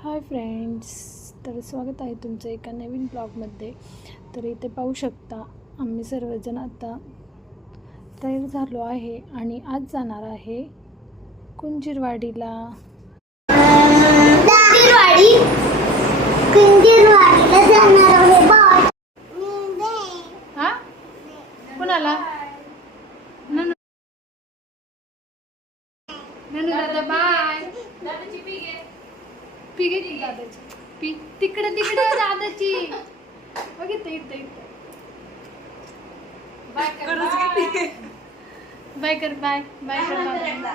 Hi friends तर स्वागत आहे तुमचं एका नवीन ब्लॉगमध्ये तर इथे पाहू शकता आम्ही सर्वजण आता तयार झालो आहे आणि आज जाणार आहे कुंजीरवाडीला. हा? कुणाला ननू ननू दादा बाय दादाची पी घे पी घे की दादाची? पी तिकडे तिकडे दादाची. बघितलं इथं इथं. बाय कर बाय. कर बाय. बाय कर दादा.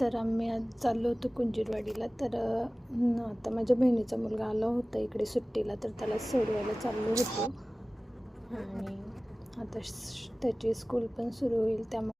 तर आम्ही आज चाललो होतो कुंजीरवाडीला. तर अं, आता माझ्या बहिणीचा मुलगा आला होता इकडे सुट्टीला तर त्याला सोडवायला चाललो होतो. आणि आता श- त्याची स्कूल पण सुरू होईल त्यामुळे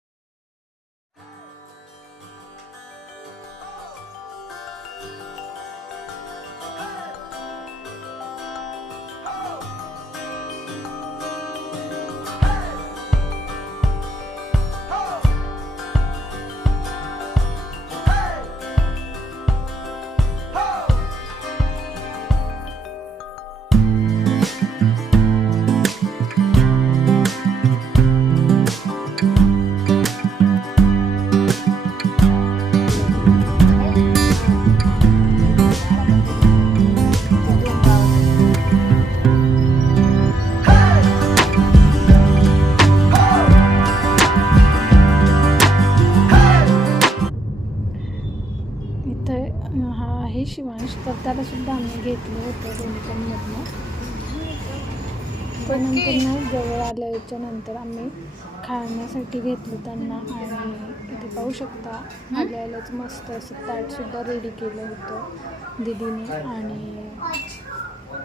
शिवांश तर त्याला सुद्धा आम्ही घेतलं होतं दोन्हीकडमधनं त्यानंतर ना जवळ आल्याच्यानंतर आम्ही खेळण्यासाठी घेतलं त्यांना आणि इथे पाहू शकता आल्या आल्याच मस्त असं ताटसुद्धा रेडी केलं होतं दिदीने आणि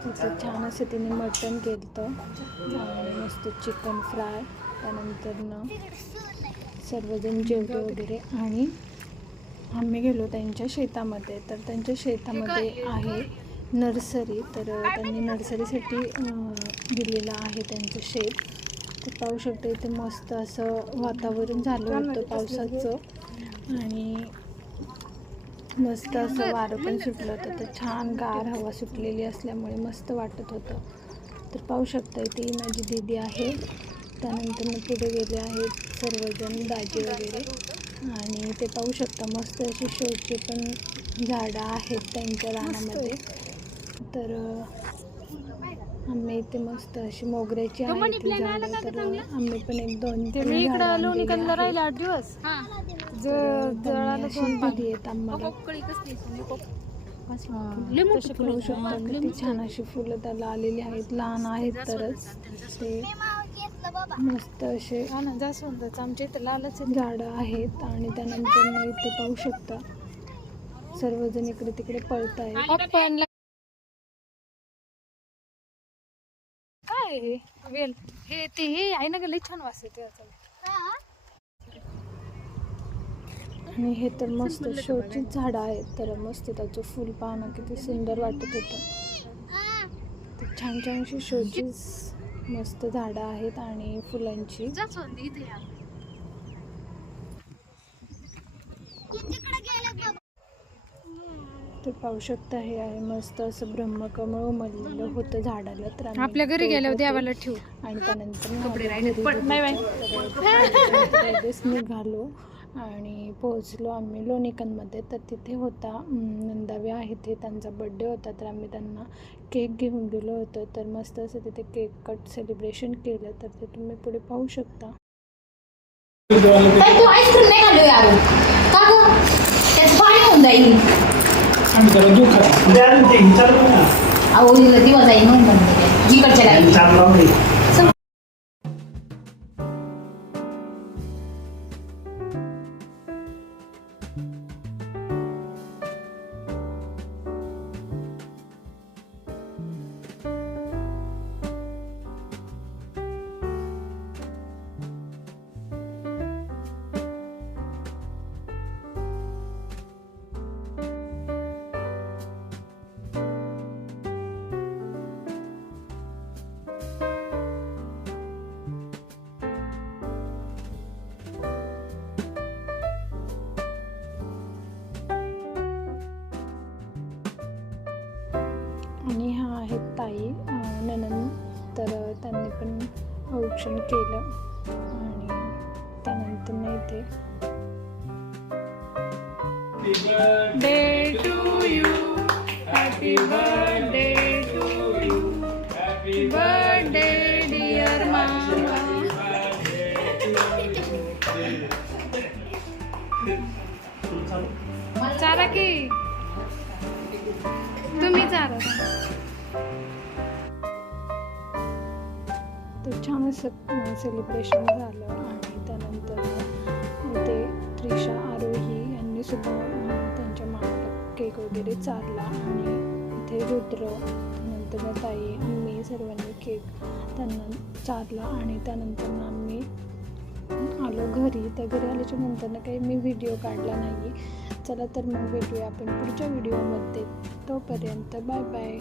इथं छान असं तिने मटण केलं आणि मस्त चिकन फ्राय त्यानंतरनं सर्वजण जेवले वगैरे आणि आम्ही गेलो त्यांच्या शेतामध्ये. तर त्यांच्या शेतामध्ये आहे नर्सरी. तर त्यांनी नर्सरीसाठी दिलेलं आहे त्यांचं शेत. तर पाहू शकतो इथे मस्त असं वातावरण झालं होतं पावसाचं. आणि मस्त असं वारं पण सुटलं होतं. तर छान गार हवा सुटलेली असल्यामुळे मस्त वाटत होतं. तर पाहू शकता इथे माझी दीदी आहे. त्यानंतर मी पुढे गेले आहेत सर्वजण दाजी वगैरे. आणि ते पाहू शकता मस्त अशी शोची पण झाडं आहेत त्यांच्या रानामध्ये. तर आम्ही इथे मस्त अशी मोगऱ्याची आहेत तर आम्ही पण एक दोन तीन. आठ दिवस. दिली आहेत आम्हाला. शकता? किती छान अशी फुलं त्याला आलेली आहेत. लहान आहेत तरच. ते मस्त असे जास्वंदाच आमच्या इथं लालच झाडं आहेत आणि त्यानंतर इथे पाहू शकता. सर्वजण इकडे तिकडे पळत पण काय हे? वेल हे ते हे आहे ना ग लई छान वास येते. आणि हे तर मस्त शोची झाडं आहेत. तर मस्त त्याचं फुल पाहणं किती सुंदर वाटत होतं. छान छान अशी शोची मस्त झाडं आहेत आणि फुलांची. तर पाहू शकता हे आहे मस्त असं ब्रह्मकमळ उमललेलं होतं झाडाला तर आपल्या घरी गेल्यावर. देवाला ठेवू आणि त्यानंतर कपडे राहिले. निघालो आणि पोहोचलो आम्ही लोणीकनमध्ये. तर तिथे होता अं, नंदावे आहे ते त्यांचा बड्डे होता. तर आम्ही त्यांना केक घेऊन गेलो होतो. तर मस्त असं तिथे केक कट सेलिब्रेशन केलं. तर ते तुम्ही पुढे पाहू शकता. पण आई ननंद तर त्यांनी पण औक्षण केलं आणि त्यानंतर नाही ते Happy birthday to you. Happy birthday. तर सेलिब्रेशन झालं आणि त्यानंतर ते त्रिशा आरोही यांनी सुद्धा त्यांच्या मामाला केक वगैरे चारला आणि इथे रुद्र त्यानंतर ताई आम्ही सर्वांनी केक त्यांना चारला आणि त्यानंतर आम्ही आलो घरी. त्या घरी आल्याच्यानंतर काही मी व्हिडिओ काढला नाही. चला तर मग भेटूया आपण पुढच्या व्हिडिओमध्ये तोपर्यंत बाय बाय